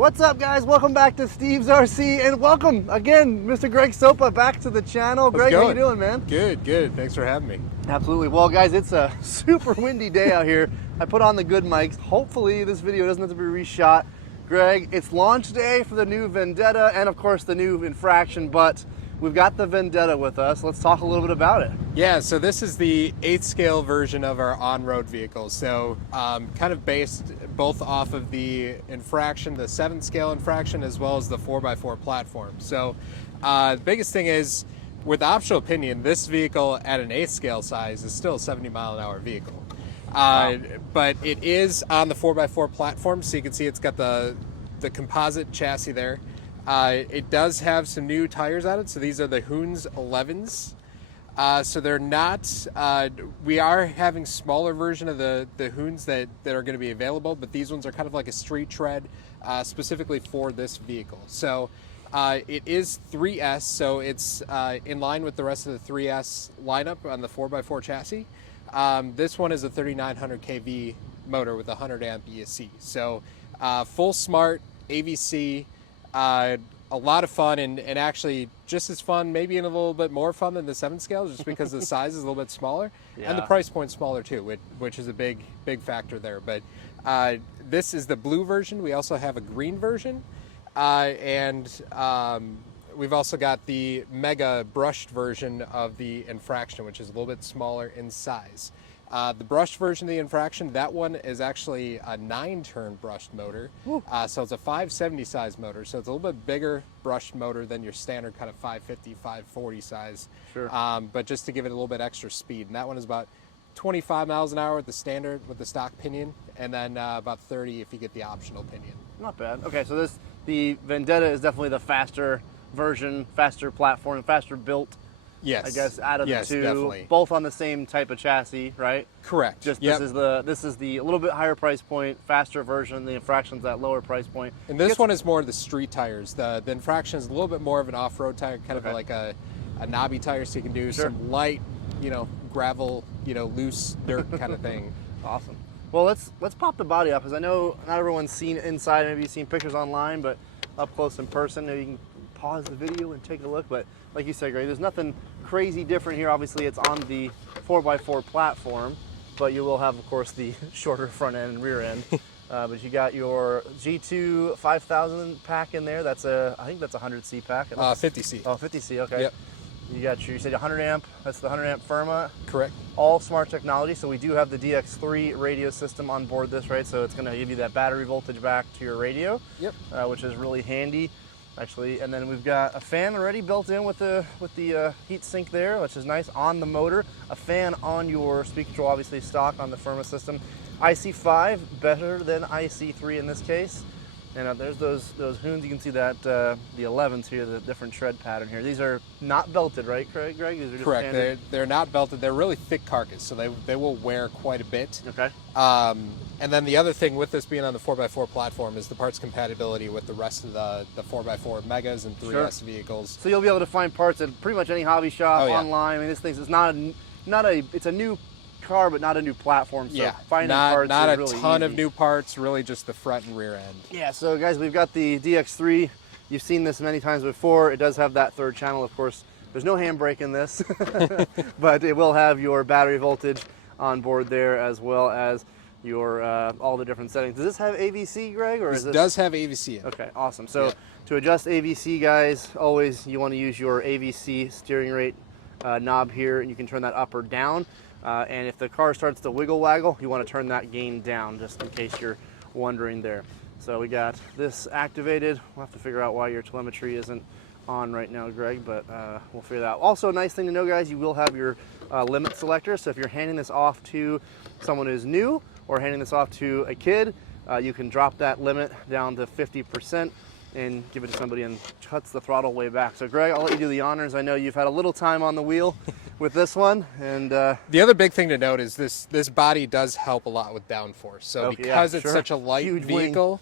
What's up, guys? Welcome back to Steve's RC, and welcome again, Mr. Greg Sopa, back to the channel. Greg, how you doing, man? Good, good. Thanks for having me. Absolutely. Well, guys, it's a super windy day out here. I put on the good mics. Hopefully, this video doesn't have to be reshot. Greg, it's launch day for the new Vendetta and, of course, the new Infraction, but we've got the Vendetta with us. Let's talk a little bit about it. Yeah, so this is the 8th scale version of our on-road vehicle. So kind of based both off of the Infraction, the 7th scale Infraction, as well as the 4x4 platform. So the biggest thing is, with optional opinion, this vehicle at an 8th scale size is still a 70-mile-an-hour vehicle. Wow. But it is on the 4x4 platform, so you can see it's got the composite chassis there. It does have some new tires on it, so these are the Hoons 11s. So they're not, we are having smaller version of the Hoons that are going to be available, but these ones are kind of like a street tread, specifically for this vehicle. So it is 3S, so it's in line with the rest of the 3S lineup on the 4x4 chassis. This one is a 3900 kV motor with 100 amp ESC. So full smart AVC, a lot of fun, and actually just as fun, maybe in a little bit more fun than the 7th scale, just because the size is a little bit smaller, and the price point's smaller too, which is a big factor there. But this is the blue version. We also have a green version, and we've also got the mega brushed version of the Infraction, which is a little bit smaller in size. The brushed version of the Infraction, that one is actually a 9-turn brushed motor. So it's a 570 size motor. So it's a little bit bigger brushed motor than your standard kind of 550, 540 size. Sure. But just to give it a little bit extra speed. And that one is about 25 miles an hour with the standard, with the stock pinion, and then about 30 if you get the optional pinion. Not bad. Okay, so the Vendetta is definitely the faster version, faster platform, faster built. Yes. I guess out of the two, definitely. Both on the same type of chassis, right? Correct. Just yep. this is the a little bit higher price point, faster version. The Infraction's that lower price point. And this one is more the street tires. The Infraction is a little bit more of an off-road tire, kind of like a knobby tire, so you can do some light, gravel, loose dirt kind of thing. Awesome. Well, let's pop the body up, because I know not everyone's seen inside. Maybe you've seen pictures online, but up close in person, you can pause the video and take a look. But like you said, Greg, there's nothing crazy different here. Obviously, it's on the 4x4 platform, but you will have, of course, the shorter front end and rear end. But you got your G2 5000 pack in there. That's I think that's a 100C pack. 50C. Oh, 50C, okay. Yep. You said 100 amp, that's the 100 amp Arrma. Correct. All smart technology, so we do have the DX3 radio system on board this, right? So it's gonna give you that battery voltage back to your radio. Yep. Which is really handy, actually. And then we've got a fan already built in with the heat sink there, which is nice on the motor. A fan on your speed control, obviously stock on the Arrma system. IC5, better than IC3 in this case. And there's those Hoons. You can see that the 11s here, the different tread pattern here. These are not belted, right, Greg? These are just correct. They're not belted. They're really thick carcass, so they will wear quite a bit. Okay. And then the other thing with this being on the 4x4 platform is the parts compatibility with the rest of the 4x4 Megas and 3S vehicles. So you'll be able to find parts at pretty much any hobby shop, online. I mean, this thing is it's a new car, but not a new platform. So finding parts not is a really ton easy. of new parts, really just the front and rear end. Yeah, so guys, we've got the DX3. You've seen this many times before. It does have that third channel, of course. There's no handbrake in this, but it will have your battery voltage on board there, as well as your all the different settings. Does this have AVC, Greg? Or This does have AVC in it. Okay, awesome. So to adjust AVC, guys, always you want to use your AVC steering rate knob here, and you can turn that up or down. And if the car starts to wiggle waggle, you want to turn that gain down, just in case you're wondering there. So we got this activated. We'll have to figure out why your telemetry isn't on right now, Greg, but we'll figure that out. Also, a nice thing to know, guys, you will have your limit selector. So if you're handing this off to someone who's new or handing this off to a kid, you can drop that limit down to 50% and give it to somebody, and cuts the throttle way back. So Greg, I'll let you do the honors. I know you've had a little time on the wheel with this one. And the other big thing to note is this body does help a lot with downforce. So because it's such a light vehicle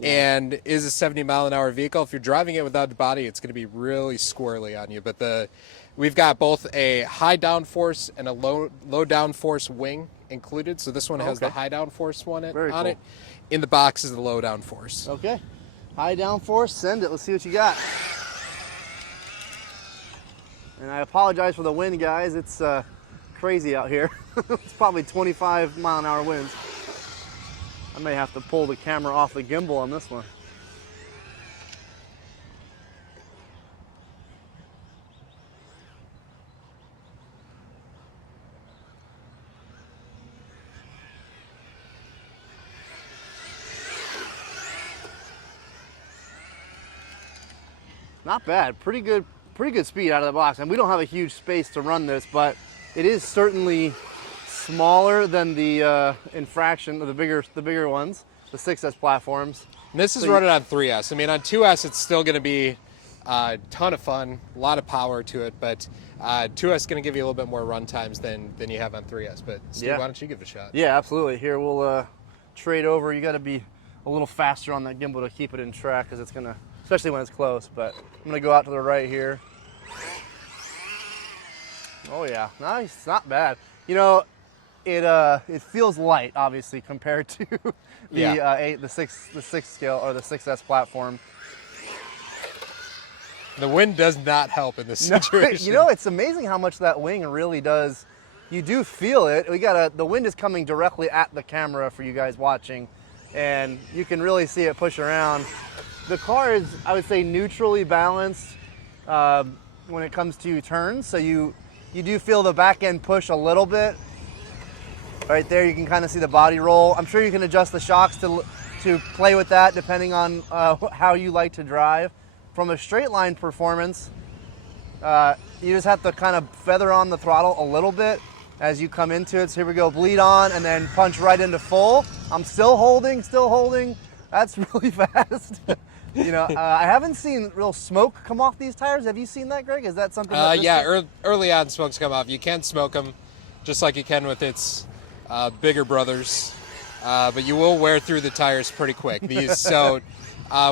and is a 70-mile-an-hour vehicle, if you're driving it without the body, it's going to be really squirrely on you. But we've got both a high downforce and a low downforce wing included. So this one has the high downforce one on it. In the box is the low downforce. Okay. High downforce, send it. Let's see what you got. And I apologize for the wind, guys. It's crazy out here. It's probably 25-mile-an-hour winds. I may have to pull the camera off the gimbal on this one. Not bad. Pretty good speed out of the box. And we don't have a huge space to run this, but it is certainly smaller than the infraction of the bigger ones, the 6S platforms. And this is running on 3S. I mean, on 2S, it's still going to be a ton of fun, a lot of power to it, but 2S is going to give you a little bit more run times than you have on 3S. But Steve, why don't you give it a shot? Yeah, absolutely. Here, we'll trade over. You got to be a little faster on that gimbal to keep it in track, because it's going to, especially when it's close. But I'm going to go out to the right here. Oh yeah, nice, not bad. You know, it feels light, obviously, compared to the 6 scale or the 6S platform. The wind does not help in this situation. You know, it's amazing how much that wing really does. You do feel it. The wind is coming directly at the camera for you guys watching, and you can really see it push around. The car is, I would say, neutrally balanced when it comes to turns. So you do feel the back end push a little bit. Right there, you can kind of see the body roll. I'm sure you can adjust the shocks to play with that depending on how you like to drive. From a straight line performance, you just have to kind of feather on the throttle a little bit as you come into it. So here we go, bleed on and then punch right into full. I'm still holding. That's really fast. You know, I haven't seen real smoke come off these tires. Have you seen that, Greg? Is that something? Early on, smokes come off. You can smoke them, just like you can with its bigger brothers, but you will wear through the tires pretty quick. So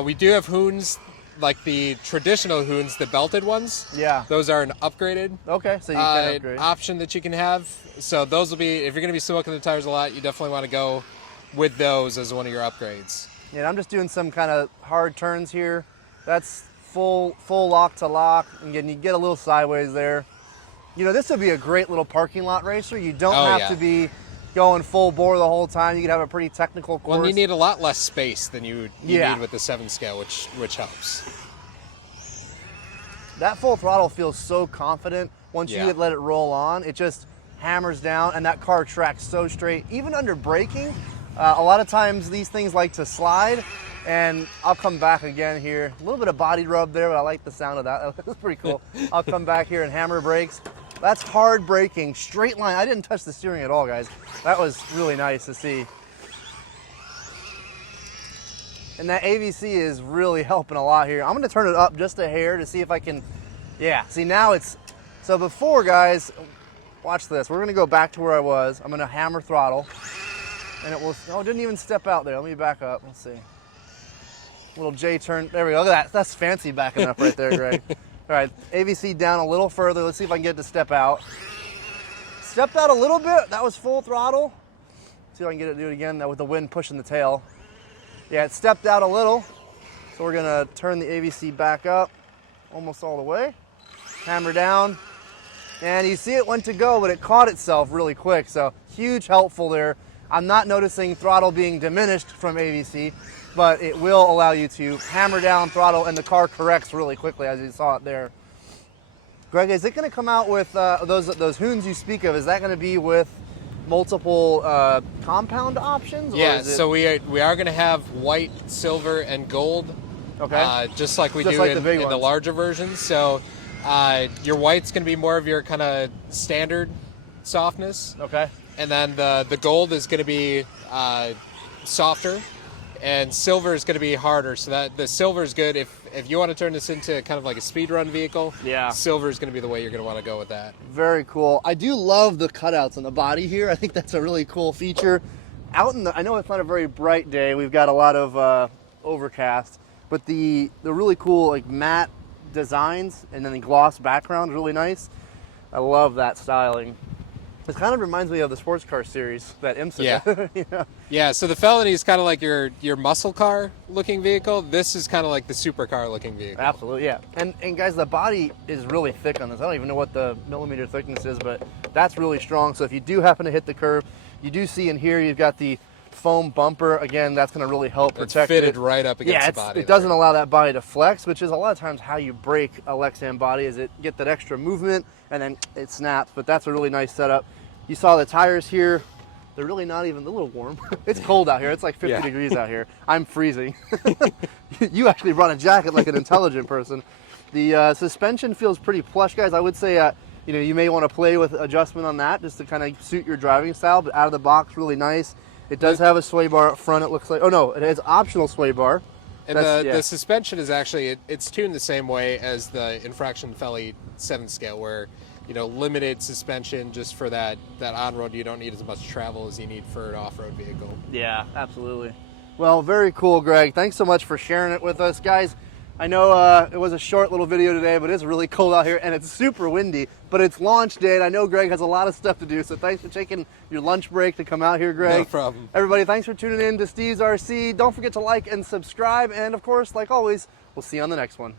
we do have Hoons, like the traditional Hoons, the belted ones. Yeah. Those are an upgraded. Okay, so you can upgrade. Option that you can have. So those will be, if you're going to be smoking the tires a lot, you definitely want to go with those as one of your upgrades. Yeah, I'm just doing some kind of hard turns here. That's full lock to lock, and you get a little sideways there. You know, this would be a great little parking lot racer. You don't have to be going full bore the whole time. You could have a pretty technical course. Well, you need a lot less space than you need with the 7 scale, which helps. That full throttle feels so confident. Once you let it roll on, it just hammers down, and that car tracks so straight. Even under braking, a lot of times these things like to slide, and I'll come back again here. A little bit of body rub there, but I like the sound of that. That's pretty cool. I'll come back here and hammer brakes. That's hard braking, straight line. I didn't touch the steering at all, guys. That was really nice to see. And that AVC is really helping a lot here. I'm gonna turn it up just a hair to see if I can, see now it's, so before, guys, watch this. We're gonna go back to where I was. I'm gonna hammer throttle, and it will, it didn't even step out there. Let me back up, let's see. Little J turn, there we go, look at that. That's fancy backing up right there, Greg. All right, AVC down a little further. Let's see if I can get it to step out. Stepped out a little bit. That was full throttle. See if I can get it to do it again with the wind pushing the tail. Yeah, it stepped out a little. So we're gonna turn the AVC back up almost all the way. Hammer down. And you see it went to go, but it caught itself really quick. So huge helpful there. I'm not noticing throttle being diminished from AVC, but it will allow you to hammer down throttle and the car corrects really quickly, as you saw it there. Greg, is it going to come out with those Hoons you speak of? Is that going to be with multiple compound options? Yeah, so we are going to have white, silver, and gold. Okay. Just like we do in the larger versions. So your white's going to be more of your kind of standard softness. Okay. And then the gold is going to be softer. And silver is going to be harder, so that the silver is good if you want to turn this into kind of like a speed run vehicle. Yeah, silver is going to be the way you're going to want to go with that. Very cool. I do love the cutouts on the body here. I think that's a really cool feature. Out in I know it's not a very bright day. We've got a lot of overcast, but the really cool like matte designs and then the gloss background is really nice. I love that styling. This kind of reminds me of the sports car series, that IMSA. Yeah. You know? Yeah, so the Felony is kind of like your muscle car looking vehicle. This is kind of like the supercar looking vehicle. Absolutely, yeah. And guys, the body is really thick on this. I don't even know what the millimeter thickness is, but that's really strong. So if you do happen to hit the curb, you do see in here you've got the foam bumper. Again, that's going to really help protect it's fitted it. right up against Yeah, the body. it doesn't allow that body to flex, which is a lot of times how you break a Lexan body, is it get that extra movement and then it snaps. But that's a really nice setup. You saw the tires here. They're really not even a little warm. It's cold out here. It's like 50 degrees out here. I'm freezing. You actually brought a jacket like an intelligent person. The suspension feels pretty plush, guys. I would say you know, you may want to play with adjustment on that just to kind of suit your driving style, but out of the box, really nice. It does have a sway bar up front, it looks like. Oh no, it has optional sway bar. And the suspension is actually, it's tuned the same way as the Infraction Feli 7th scale, where, you know, limited suspension just for that on-road. You don't need as much travel as you need for an off-road vehicle. Yeah, absolutely. Well, very cool, Greg. Thanks so much for sharing it with us. Guys, I know it was a short little video today, but it's really cold out here and it's super windy, but it's launch day and I know Greg has a lot of stuff to do, so thanks for taking your lunch break to come out here, Greg. No problem. Everybody, thanks for tuning in to Steve's RC. Don't forget to like and subscribe, and of course, like always, we'll see you on the next one.